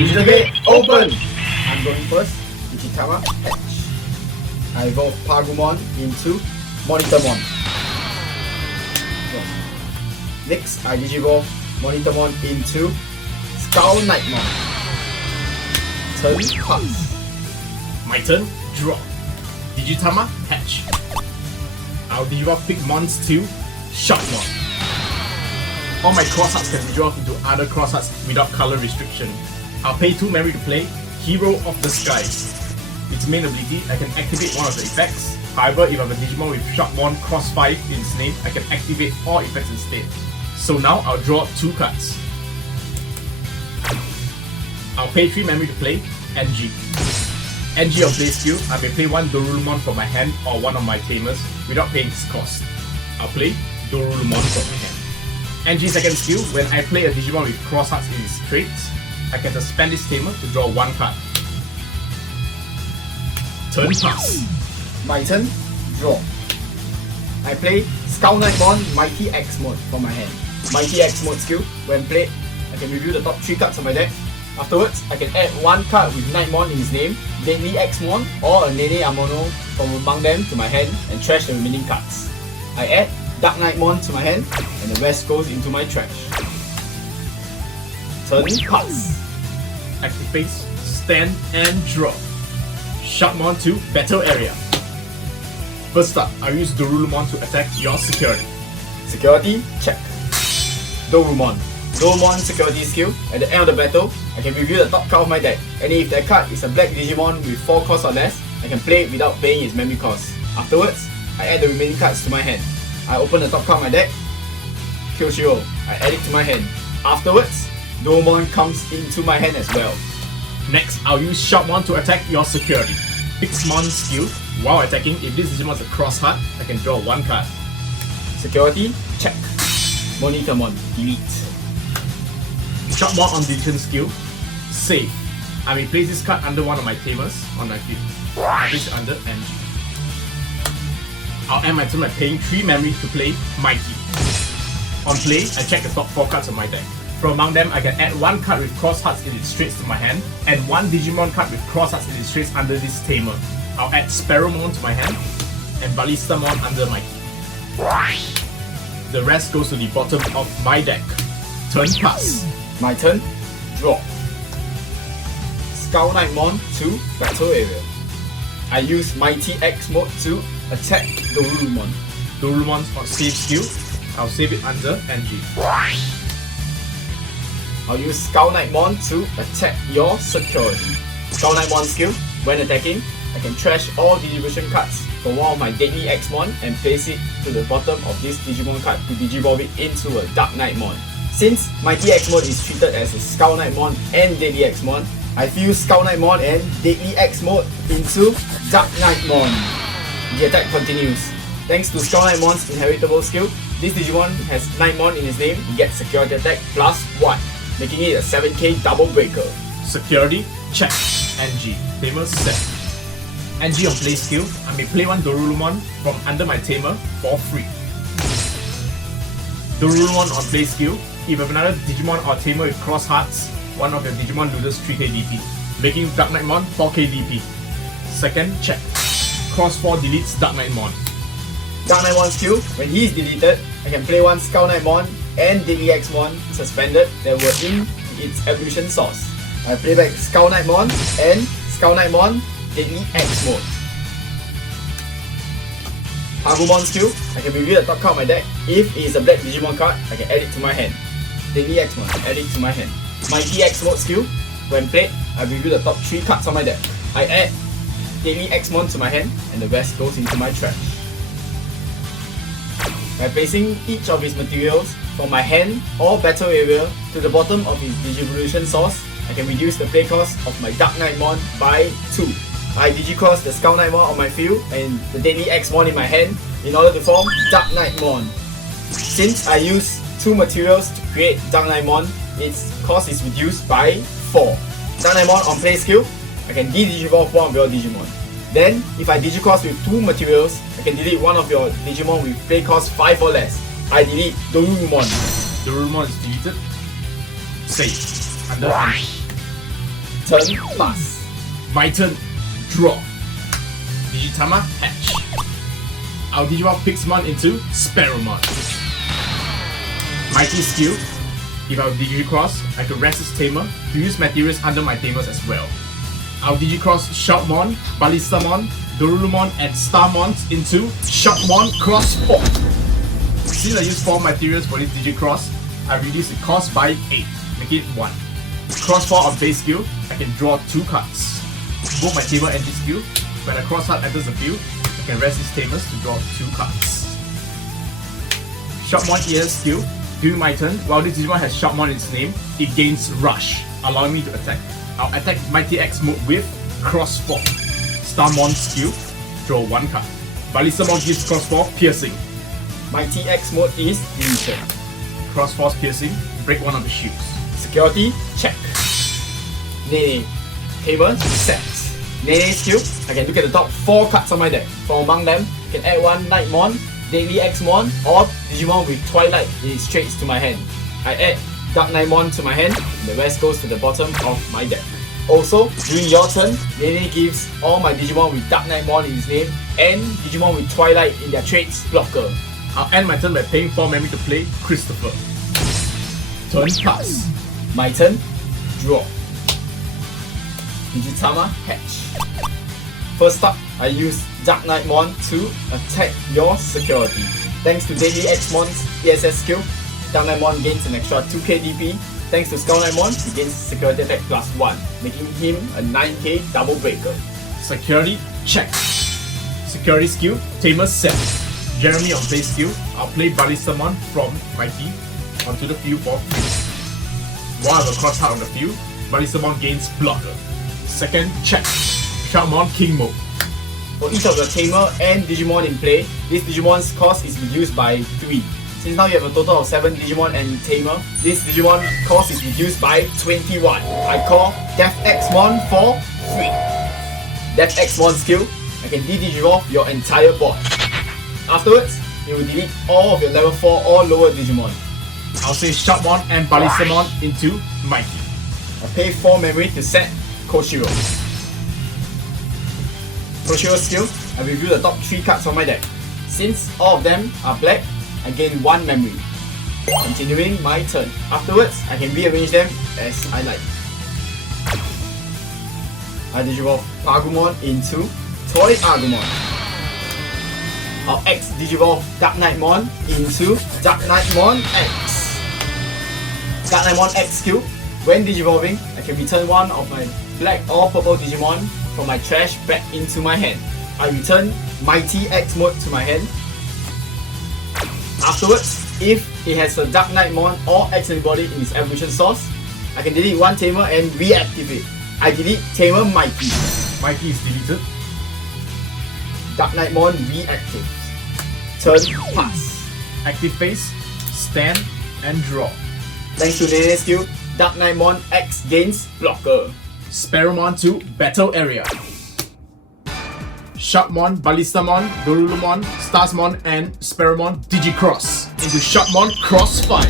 Digital Gate open! I'm going first, Digitama Hatch. I evolve Pagumon into Monitormon. Next, I Digivolve Monitormon into DarkKnightmon. Turn pass. My turn, draw. Digitama Hatch. I'll Digivolve Pigmons to Sharkmon. All my cross hearts can be drawn into other cross hearts without color restriction. I'll pay 2 memory to play Hero of the Skies. Its main ability, I can activate one of the effects. However, if I have a Digimon with Sharkmon Cross 5 in its name, I can activate all effects instead. So now I'll draw 2 cards. I'll pay 3 memory to play NG. NG on play skill, I may play 1 Dorulumon from my hand or one of my tamers without paying its cost. I'll play Dorulumon from my hand. NG second skill, when I play a Digimon with cross hearts in its traits, I can suspend this tamer to draw 1 card. Turn pass. My turn, draw. I play DarkKnightmon Mighty X mode from my hand. Mighty X mode skill, when played, I can review the top 3 cards of my deck. Afterwards, I can add 1 card with Knightmon in his name, Deadly Xmon, or a Nene Amono from among them to my hand and trash the remaining cards. I add DarkKnightmon to my hand and the rest goes into my trash. Turn pass. Active phase, stand and draw. Sharkmon to Battle Area. First up, I use Dorulumon to attack your security. Security, check. Dorumon. Dorumon security skill, at the end of the battle, I can review the top card of my deck, and if that card is a black Digimon with 4 costs or less, I can play it without paying its memory cost. Afterwards, I add the remaining cards to my hand. I open the top card of my deck, Kyoshiro, I add it to my hand. Afterwards, Dorumon comes into my hand as well. Next, I'll use Sharkmon to attack your security. Pigmon skill, while attacking, if this Digimon is a cross heart, I can draw 1 card. Security, check. Monitormon, delete. Sharkmon on deletion skill, save. I may place this card under one of my tamers on my field. I place it under NG. I'll end my turn by paying 3 memory to play Mighty. On play, I check the top 4 cards of my deck. From among them, I can add 1 card with cross hearts in its traits to my hand, and 1 Digimon card with cross hearts in its traits under this tamer. I'll add Sparrowmon to my hand, and Ballistamon under my key. The rest goes to the bottom of my deck. Turn pass. My turn, draw. DarkKnightmon to Battle Area. I use Mighty X mode to attack Dorulumon. Dorumon's on save skill, I'll save it under NG. I'll use DarkKnightmon to attack your security. DarkKnightmon skill, when attacking, I can trash all Digivolution cards from one of my Deadly Xmon and place it to the bottom of this Digimon card to Digivolve it into a DarkKnightmon. Since Mighty X mode is treated as a DarkKnightmon and Deadly Xmon, I fuse DarkKnightmon and Deadly X mode into DarkKnightmon. The attack continues. Thanks to DarkKnightmon's inheritable skill, this Digimon has Knightmon in his name and gets security attack plus 1, making it a 7k double breaker. Security, check. NG, tamer set. NG on play skill, I may play 1 Dorulumon from under my tamer for free. Dorulumon on play skill, if you have another Digimon or tamer with cross hearts, one of your Digimon loses 3k DP, making DarkKnightmon 4k DP. Second, check. Cross 4 deletes DarkKnightmon. DarkKnightmon skill, when he is deleted, I can play 1 DarkKnightmon and Deadly Xmon suspended that were in its evolution source. I play back DarkKnightmon and DarkKnightmon Deadly X mode. Agumon skill, I can review the top card of my deck. If it is a black Digimon card, I can add it to my hand. Deadly Xmon, add it to my hand. Mighty X mode skill, when played, I review the top 3 cards on my deck. I add Deadly Xmon to my hand and the rest goes into my trash. By placing each of his materials from my hand or battle area to the bottom of his Digivolution source, I can reduce the play cost of my DarkKnightmon by 2. I Digicross the DarkKnightmon on my field and the Deadly Xmon in my hand in order to form DarkKnightmon. Since I use 2 materials to create DarkKnightmon, its cost is reduced by 4. DarkKnightmon on play skill, I can de-Digivolve one of your Digimon. Then, if I Digicross with 2 materials, I can delete one of your Digimon with play cost 5 or less. I delete Dorulumon. Dorulumon is deleted. Save. Under NG. Turn pass. My turn, draw. Digitama, hatch. Our Digimon Pixmon into Sparrowmon. Mighty skill. If I Digicross, I can rest its tamer to use materials under my tamers as well. I'll Digicross Shoutmon, Ballistamon, Dorulumon and Starmon into Shoutmon Cross 4. Since I use 4 materials for this Digicross, I reduce the cost by 8, make it 1. Cross 4 on base skill, I can draw 2 cards. Both my tamer and this skill, when a cross card enters the field, I can rest its tamers to draw 2 cards. Shoutmon ES skill, during my turn, while this Digimon has Shoutmon in its name, it gains Rush, allowing me to attack. I'll attack Mighty X mode with Cross 4. Starmon skill, draw 1 card. Ballistamon gives Cross 4 Piercing. Mighty X mode is deleted. Cross Force Piercing, break 1 of the shields. Security, check. Nene. Tamer, set. Nene skill, I can look at the top 4 cards on my deck. From among them, I can add one Knightmon, Daily Xmon, or Digimon with Twilight in its traits to my hand. I add DarkKnightmon to my hand, and the rest goes to the bottom of my deck. Also, during your turn, Nene gives all my Digimon with DarkKnightmon in its name and Digimon with Twilight in their traits blocker. I'll end my turn by paying 4 memory to play Christopher. Turn pass. My turn, draw. Digitama, hatch. First up, I use DarkKnightmon to attack your security. Thanks to Daily Xmon's ESS skill, DarkKnightmon gains an extra 2k DP. Thanks to SkullKnightmon, he gains security attack plus 1, making him a 9k double breaker. Security, check. Security skill, Tamer set. Jeremy on base skill, I'll play Ballistamon from Mighty onto the field for free. While I have a cross card on the field, Ballistamon gains blocker. Second, check. Shoutmon King mode. For each of your Tamer and Digimon in play, this Digimon's cost is reduced by 3. Since now you have a total of 7 Digimon and Tamer, this Digimon cost is reduced by 21. I call Death Xmon for free. Death Xmon skill, I can de-Digivolve your entire board. Afterwards, you will delete all of your level 4 or lower Digimon. I'll say Shoutmon and Ballistamon into Mighty. I pay 4 memory to set Koshiro. Koshiro skill, I review the top 3 cards on my deck. Since all of them are black, I gain 1 memory. Continuing my turn. Afterwards, I can rearrange them as I like. I Digivolve Agumon into Toy Agumon. I'll X Digivolve DarkKnightmon into DarkKnightmon X. DarkKnightmon X skill, when Digivolving, I can return one of my black or purple Digimon from my trash back into my hand. I return Mighty X mode to my hand. Afterwards, if it has a DarkKnightmon or X antibody in its evolution source, I can delete one Tamer and reactivate. I delete Tamer Mighty. Mighty is deleted. DarkKnightmon reactive. Turn pass. Active phase, stand, and draw. Thanks to Nene skill, DarkKnightmon X gains blocker. Sparrowmon to battle area. Shoutmon, Ballistamon, Dorulumon, Starsmon, and Sparrowmon Digicross into Shoutmon Cross 5.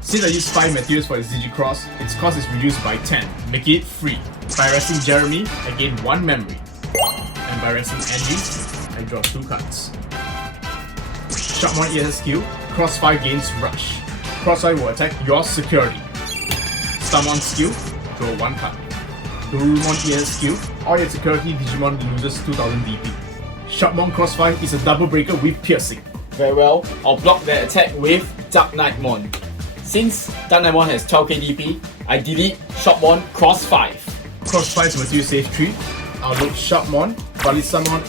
Since I use 5 materials for this Digicross, its cost is reduced by 10, making it free. By resting Jeremy, I gain 1 memory. And by resting Angie, I draw 2 cards. Shoutmon ES skill, Cross 5 gains Rush. Cross 5 will attack your security. Starmon skill, draw 1 card. Dorulumon ES skill, all your security Digimon loses 2000 DP. Shoutmon Cross 5 is a double breaker with Piercing. Very well, I'll block that attack with DarkKnightmon. Since DarkKnightmon has 12k DP, I delete Shoutmon Cross 5. Cross 5's material save tree. I'll load Shoutmon, Ballistamon,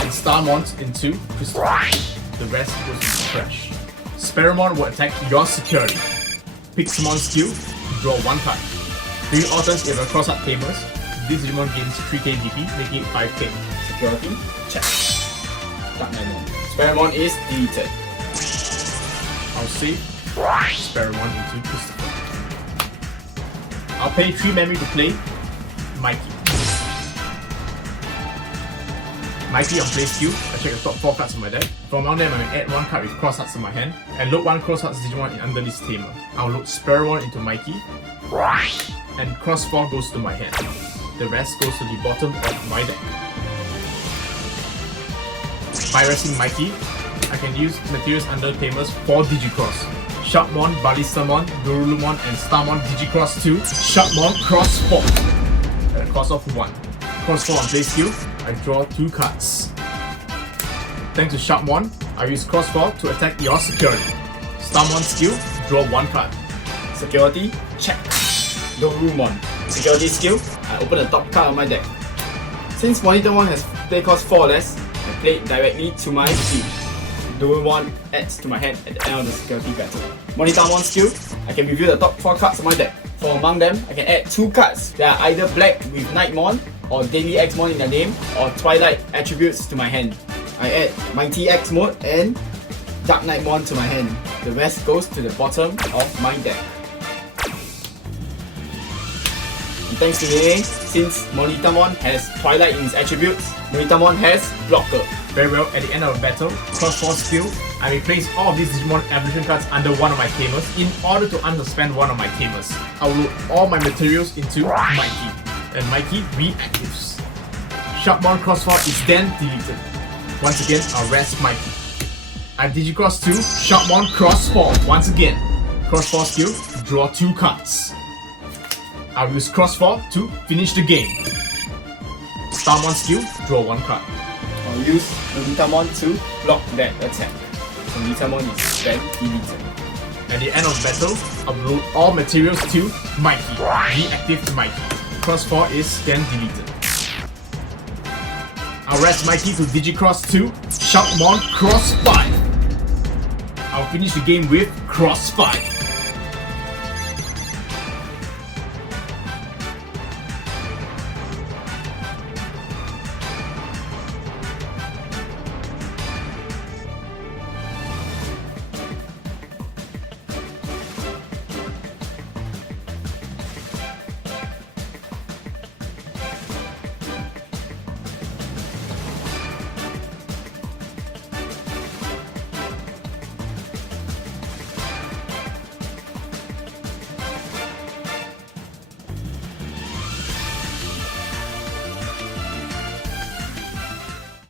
and Starmon into Crystal. The rest goes to trash. Sparrowmon will attack your security. Pixmon skill, draw 1 card. During all turns, if you have cross-out Tamers, this Digimon gains 3k DP, making it 5k. Security, check. DarkKnightmon. Sparrowmon is deleted. I'll save Sparrowmon into Christopher. I'll pay 3 memory to play Mikey. Mikey on play skill, I check the top 4 cards on my deck. From among them, I may add 1 card with cross hearts to my hand and load 1 cross hearts Digimon in under this Tamer. I'll load Sparrowmon into Mikey. and cross 4 goes to my hand. The rest goes to the bottom of my deck. By resting Mikey, I can use materials under Tamers for Digicross. Sharpmon, Ballistamon, Dorulumon, and Starmon Digicross 2. Sharpmon cross 4. At a cost of 1. Cross 4 on play skill, I draw 2 cards. Thanks to Sharpmon, I use cross 4 to attack your security. Starmon skill, draw 1 card. Security, check. Dorumon. Security skill, I open the top card of my deck. Since Monitamon has play cost 4 or less, I play it directly to my field. Dorumon adds to my hand at the end of the security battle. Monitamon skill, I can reveal the top 4 cards of my deck. From among them, I can add 2 cards that are either black with Knightmon or Daily Xmon in their name, or Twilight attributes to my hand. I add Mighty X mode and DarkKnightmon to my hand. The rest goes to the bottom of my deck. And thanks to Nene, since Monitamon has Twilight in its attributes, Monitamon has Blocker. Very well, at the end of a battle, cross 4 skill, I may place all of these Digimon evolution cards under one of my Tamers in order to underspend one of my Tamers. I will load all my materials into Mikey, and Mikey reactives. Sharpmon cross 4 is then deleted. Once again, I'll rest Mikey. I Digicross 2, Sharpmon cross 4 once again. Cross 4 skill, draw 2 cards. I'll use cross 4 to finish the game. Starmon skill, draw 1 card. I'll use Monitamon to block that attack. Monitamon is then deleted. At the end of battle, upload all materials to Mikey. Reactive Mikey. Cross 4 is then deleted. I'll rest Mikey to Digicross 2, Sharpmon cross 5. I'll finish the game with cross 5.